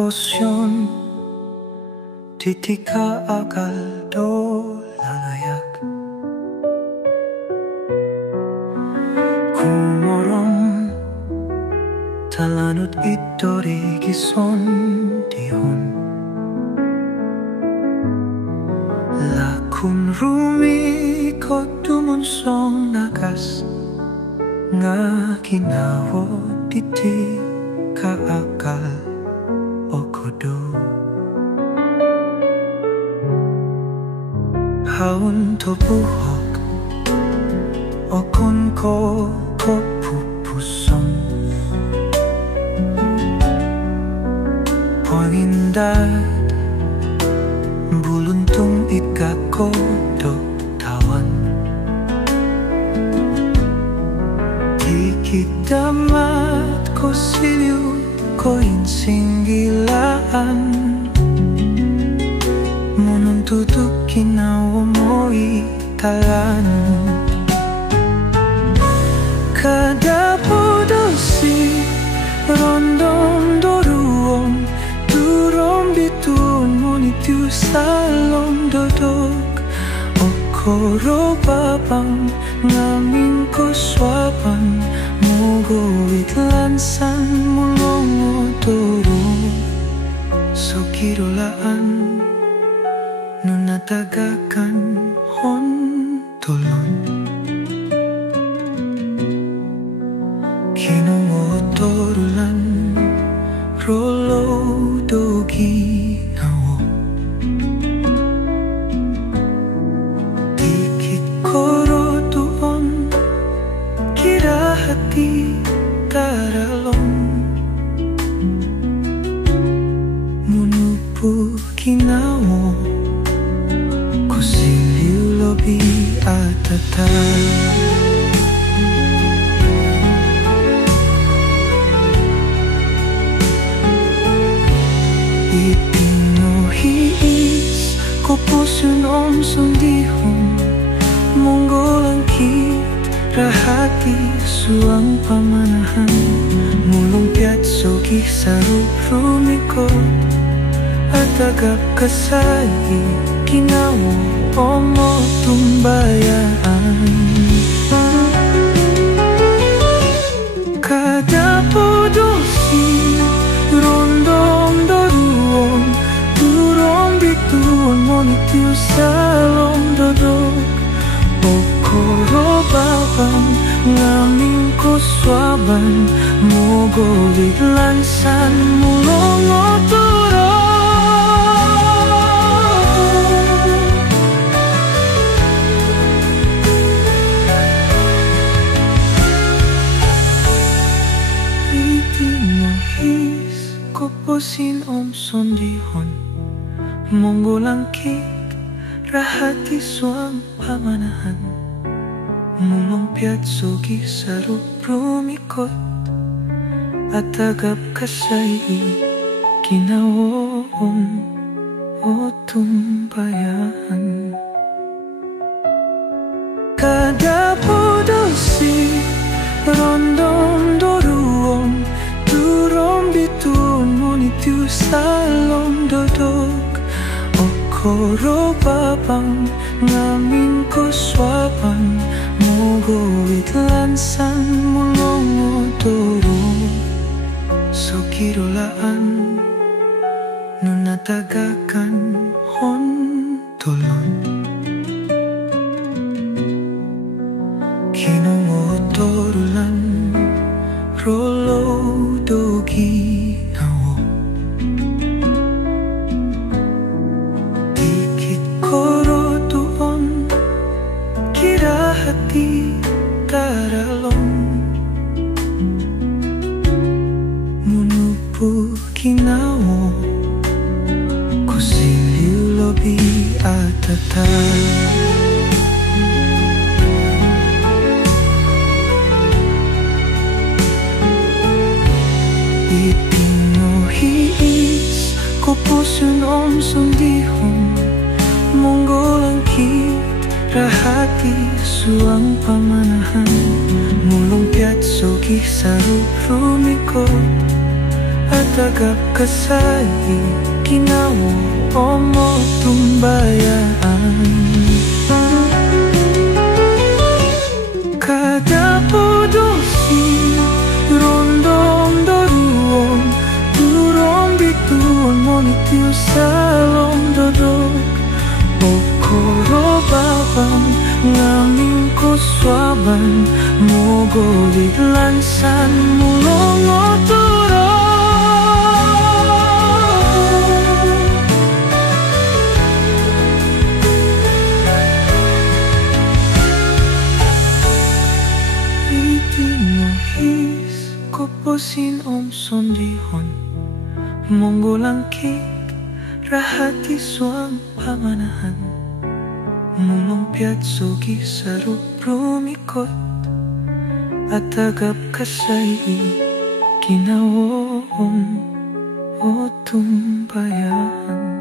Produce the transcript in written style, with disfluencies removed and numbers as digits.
곳yon titika akaldo lalayak kumorom talanut itori gison dihon lakun rumi kotumun song nakas nga kinawo titi kaakal okodo haun to buhok okon ko pupuson poinindad buluntung ikako do tawan Tikidamat ko siliw ko insinggilaan munong tutuk kinawa mo'y talan kada podosi rondom doruong durong bitun monitiu salong dodok okoro babang ngamin ko swapan mogo itlansan mulongo toro so kirolaan nunatagakan hon tolon kinungo torulan rolo dogi nawo dikit koro tuon kira hati taralong munupu kinawo kusiliw lobi atatan Itinuhis ko pusun om sundihon Monggolangkit rahati suang pamanahan mulumpiat sogi saru rumikot atagap kasayi kinawo omo tumbayaan kada podosi rondom doruong durong bituon monitiu salong dodok okoro babang ngamin ko swaban mogo lansan mulongo turo Itinuhis koposin om sondihon monggolangkit rahati suang pamanahan mulumpiat sogi saru rumikot atagap kasayi kinawon o tumbayaan kada podosi rondom doruong durong bitun monitiu salong dodok okoro babang ngamin ko swapan mogo itlansan mulongo toro so kirolaan nunatagakan hon tolon kinungo torulan rolo dogi nawo dikit koro tuon kira hati taralong munupu kinawo kusiliw lobi atatan Itinuhis ko pusun om sundihon monggolangkit rahati suang pamanahan mulumpiat sogi saru rumikot at agap kasahi kinawo mo tumbayaan. Kada pudosi rondom doruon turong bituon monitiu salong dodok okoro babang ngaming kuswaban mogolit lansan mulong oturo. Itinohis koposin sondihon monggolangki rahati suang pamanahan mulumpiat sugi saruk rumikot at agap kasayi kinawon o tumbayaan.